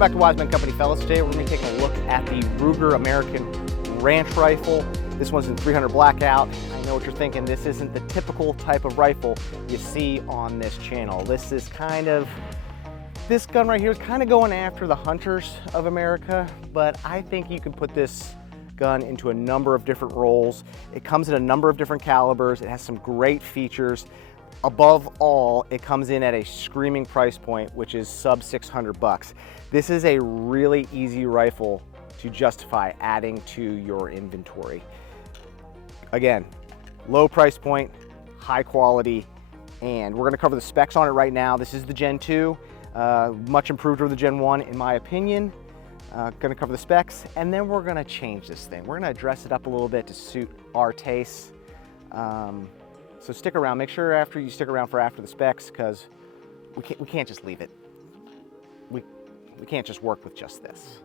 Welcome back to Wise Men Company, fellas. Today we're going to be taking a look at the Ruger American Ranch Rifle. This one's in 300 Blackout. I know what you're thinking, this isn't the typical type of rifle you see on this channel. This gun right here is kind of going after the hunters of America, but I think you can put this gun into a number of different roles. It comes in a number of different calibers. It has some great features. Above all, it comes in at a screaming price point, which is sub 600 bucks. This is a really easy rifle to justify adding to your inventory. Again, low price point, high quality, and we're gonna cover the specs on it right now. This is the Gen 2, much improved over the Gen 1 in my opinion. Gonna cover the specs, and then we're gonna change this thing. We're gonna dress it up a little bit to suit our tastes. So stick around, make sure after you stick around for after the specs, because we can't just leave it. We can't just work with just this.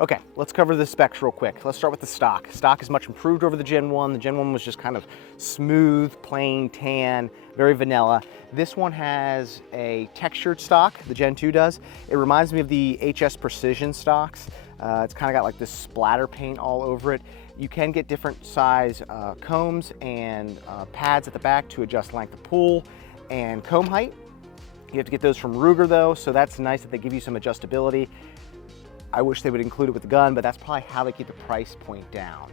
Okay, let's cover the specs real quick. Let's start with the stock. Stock is much improved over the Gen 1. The Gen 1 was just kind of smooth, plain, tan, very vanilla. This one has a textured stock, the Gen 2 does. It reminds me of the HS Precision stocks. It's kind of got like this splatter paint all over it. You can get different size combs and pads at the back to adjust length of pull and comb height. You have to get those from Ruger though, so that's nice that they give you some adjustability. I wish they would include it with the gun, but that's probably how they keep the price point down,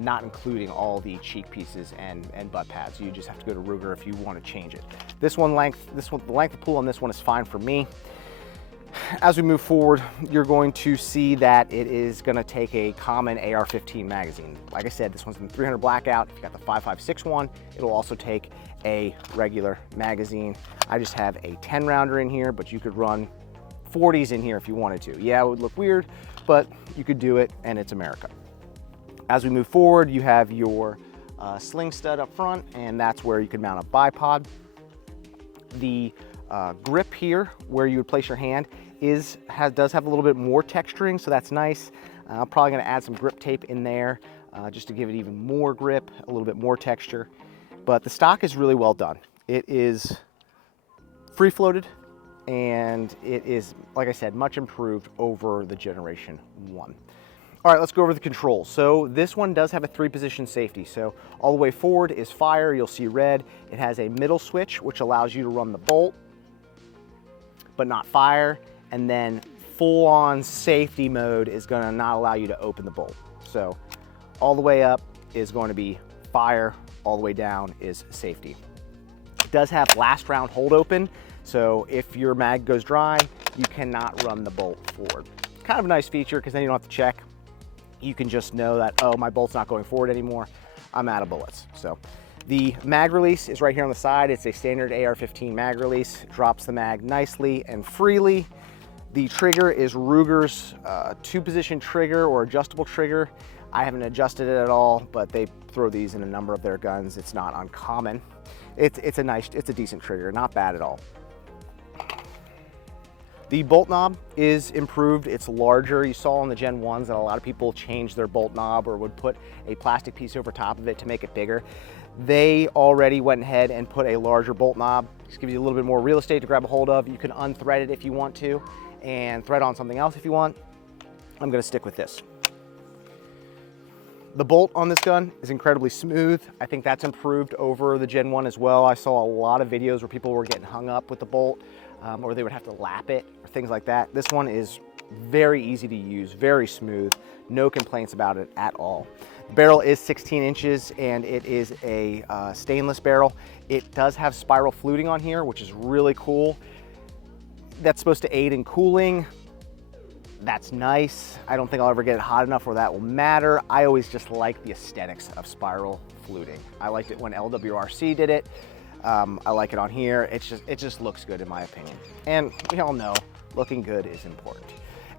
not including all the cheek pieces and butt pads. You just have to go to Ruger if you want to change it. The length of pull on this one is fine for me. As we move forward, you're going to see that it is going to take a common AR-15 magazine. Like I said, this one's in 300 Blackout. If you got the 5.56 one, it'll also take a regular magazine. I just have a 10 rounder in here, but you could run 40s in here if you wanted to. Yeah, it would look weird, but you could do it, and it's America. As we move forward, you have your sling stud up front, and that's where you can mount a bipod. The grip here, where you would place your hand, does have a little bit more texturing, so that's nice. I'm probably going to add some grip tape in there just to give it even more grip, a little bit more texture. But the stock is really well done. It is free floated, and it is, like I said, much improved over the Generation 1. All right, let's go over the controls. So this one does have a 3-position safety. So all the way forward is fire, you'll see red. It has a middle switch, which allows you to run the bolt, but not fire. And then full-on safety mode is gonna not allow you to open the bolt. So all the way up is going to be fire, all the way down is safety. It does have last round hold open, so if your mag goes dry, you cannot run the bolt forward. Kind of a nice feature, because then you don't have to check. You can just know that, oh, my bolt's not going forward anymore, I'm out of bullets. So the mag release is right here on the side. It's a standard AR-15 mag release. Drops the mag nicely and freely. The trigger is Ruger's 2-position trigger or adjustable trigger. I haven't adjusted it at all, but they throw these in a number of their guns. It's not uncommon. It's a decent trigger, not bad at all. The bolt knob is improved. It's larger. You saw on the Gen 1s that a lot of people changed their bolt knob or would put a plastic piece over top of it to make it bigger. They already went ahead and put a larger bolt knob. Just gives you a little bit more real estate to grab a hold of. You can unthread it if you want to and thread on something else if you want. I'm gonna stick with this. The bolt on this gun is incredibly smooth. I think that's improved over the Gen 1 as well. I saw a lot of videos where people were getting hung up with the bolt, or they would have to lap it or things like that. This one is very easy to use, very smooth, no complaints about it at all. The barrel is 16 inches and it is a stainless barrel. It does have spiral fluting on here, which is really cool. That's supposed to aid in cooling. That's nice. I don't think I'll ever get it hot enough where that will matter. I always just like the aesthetics of spiral fluting. I liked it when LWRC did it. I like it on here. It just looks good in my opinion. And we all know looking good is important.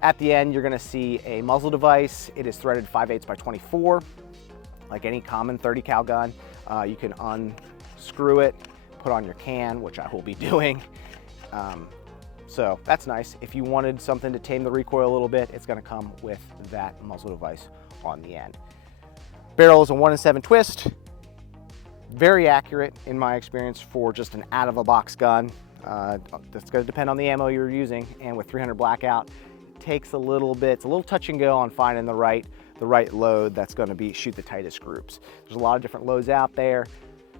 At the end, you're gonna see a muzzle device. It is threaded 5/8 by 24. Like any common 30 cal gun, you can unscrew it, put on your can, which I will be doing. So that's nice. If you wanted something to tame the recoil a little bit, it's gonna come with that muzzle device on the end. Barrel is a 1-in-7 twist. Very accurate in my experience for just an out of a box gun. That's gonna depend on the ammo you're using, and with 300 Blackout, takes a little bit, it's a little touch and go on finding the right load that's going to shoot the tightest groups. There's a lot of different loads out there.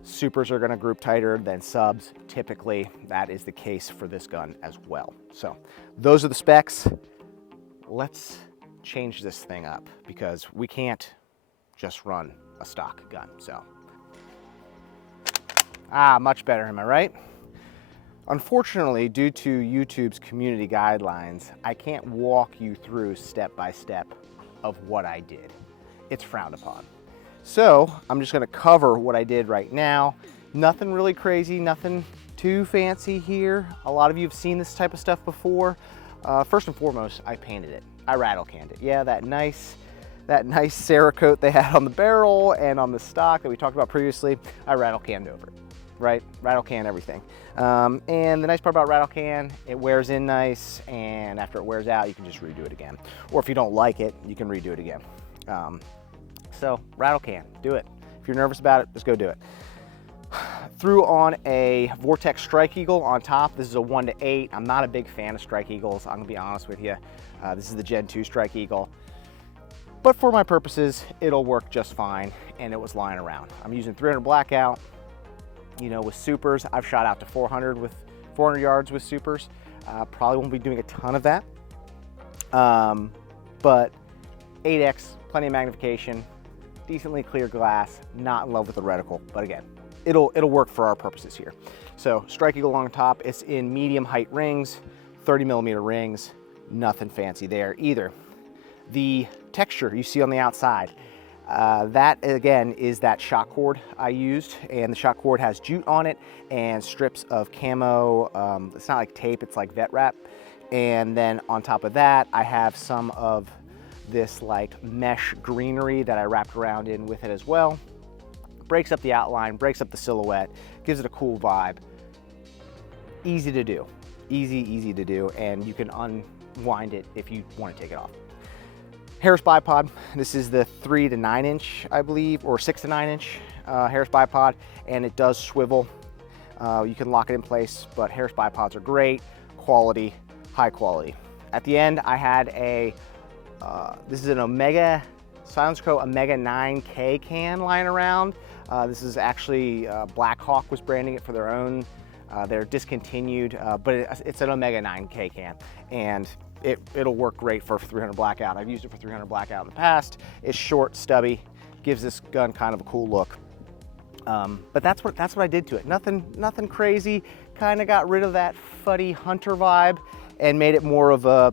Supers are going to group tighter than subs. Typically, that is the case for this gun as well. So those are the specs. Let's change this thing up because we can't just run a stock gun. So, much better, am I right? Unfortunately, due to YouTube's community guidelines, I can't walk you through step by step of what I did. It's frowned upon. So I'm just gonna cover what I did right now. Nothing really crazy, nothing too fancy here. A lot of you have seen this type of stuff before. First and foremost, I painted it. I rattle canned it. Yeah, that nice Cerakote they had on the barrel and on the stock that we talked about previously, I rattle canned over it, right? Rattle can everything. And the nice part about rattle can, it wears in nice, and after it wears out, you can just redo it again. Or if you don't like it, you can redo it again. So rattle can, do it. If you're nervous about it, just go do it. Threw on a Vortex Strike Eagle on top. This is a 1-8. I'm not a big fan of Strike Eagles, I'm gonna be honest with you. This is the Gen 2 Strike Eagle. But for my purposes, it'll work just fine, and it was lying around. I'm using 300 Blackout. You know, with supers, I've shot out to 400 yards with supers. Probably won't be doing a ton of that. But 8X, plenty of magnification, decently clear glass, not in love with the reticle, but again, it'll work for our purposes here. So Strike Eagle on top, it's in medium height rings, 30mm rings, nothing fancy there either. The texture you see on the outside, that again is that shock cord I used, and the shock cord has jute on it and strips of camo. It's not like tape, it's like vet wrap. And then on top of that, I have some of this like mesh greenery that I wrapped around in with it as well. Breaks up the outline, breaks up the silhouette, gives it a cool vibe. Easy to do, easy to do, and you can unwind it if you want to take it off. Harris bipod, this is the 3 to 9 inch, I believe, or 6 to 9 inch Harris bipod, and it does swivel. You can lock it in place, but Harris bipods are great, quality, high quality. At the end, I had a, this is an Omega, Silence Co. Omega 9K can lying around. This is actually, Blackhawk was branding it for their own. They're discontinued, but it's an Omega 9K can, and it'll work great for 300 Blackout. I've used it for 300 Blackout in the past. It's short, stubby, gives this gun kind of a cool look. But that's what I did to it. Nothing crazy. Kind of got rid of that fuddy hunter vibe and made it more of a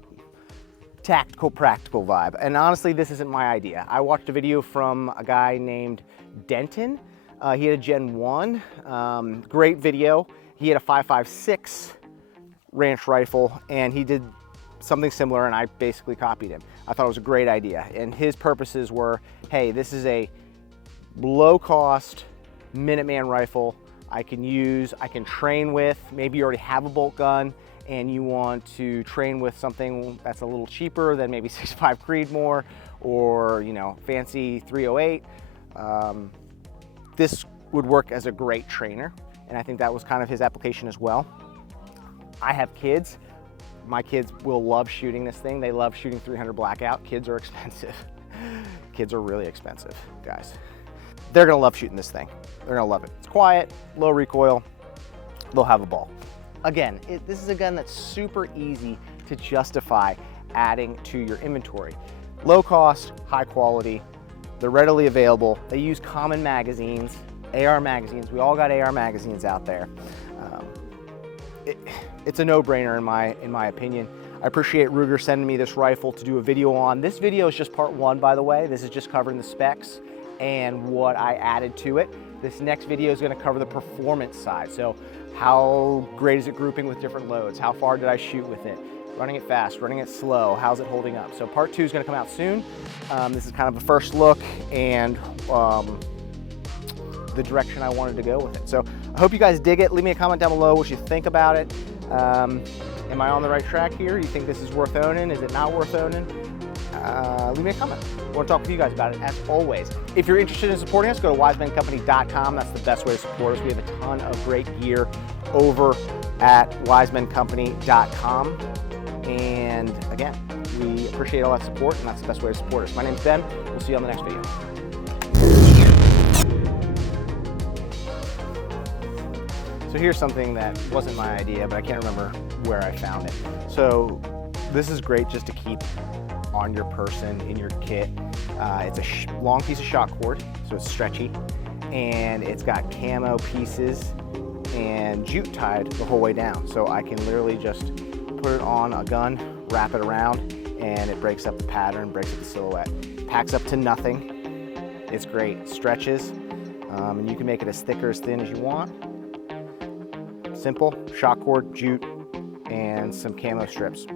tactical, practical vibe. And honestly, this isn't my idea. I watched a video from a guy named Denton. He had a Gen 1, great video. He had a 5.56 ranch rifle, and he did something similar, and I basically copied him. I thought it was a great idea, and his purposes were, hey, this is a low-cost Minuteman rifle I can use, I can train with. Maybe you already have a bolt gun and you want to train with something that's a little cheaper than maybe 6.5 Creedmoor or, you know, fancy 308. This would work as a great trainer, and I think that was kind of his application as well. I have kids. My kids will love shooting this thing. They love shooting 300 Blackout. Kids are expensive. Kids are really expensive, guys. They're gonna love shooting this thing. They're gonna love it. It's quiet, low recoil, they'll have a ball. Again, this is a gun that's super easy to justify adding to your inventory. Low cost, high quality, they're readily available. They use common magazines, AR magazines. We all got AR magazines out there. It's a no-brainer in my opinion. I appreciate Ruger sending me this rifle to do a video on. This video is just part one, by the way. This is just covering the specs and what I added to it. This next video is gonna cover the performance side. So how great is it grouping with different loads? How far did I shoot with it? Running it fast, running it slow, how's it holding up? So part two is gonna come out soon. This is kind of a first look and the direction I wanted to go with it. So I hope you guys dig it. Leave me a comment down below what you think about it. Am I on the right track here? You think this is worth owning? Is it not worth owning? Leave me a comment. I want to talk with you guys about it, as always. If you're interested in supporting us, go to wisemancompany.com. That's the best way to support us. We have a ton of great gear over at wisemancompany.com. And again, We appreciate all that support, and that's the best way to support us. My name's Ben. We'll see you on the next video. So here's something that wasn't my idea, but I can't remember where I found it. So this is great just to keep on your person, in your kit. It's a long piece of shock cord, so it's stretchy, and it's got camo pieces and jute tied the whole way down. So I can literally just put it on a gun, wrap it around, and it breaks up the pattern, breaks up the silhouette. Packs up to nothing. It's great. It stretches, and you can make it as thick or as thin as you want. Simple, shock cord, jute, and some camo strips.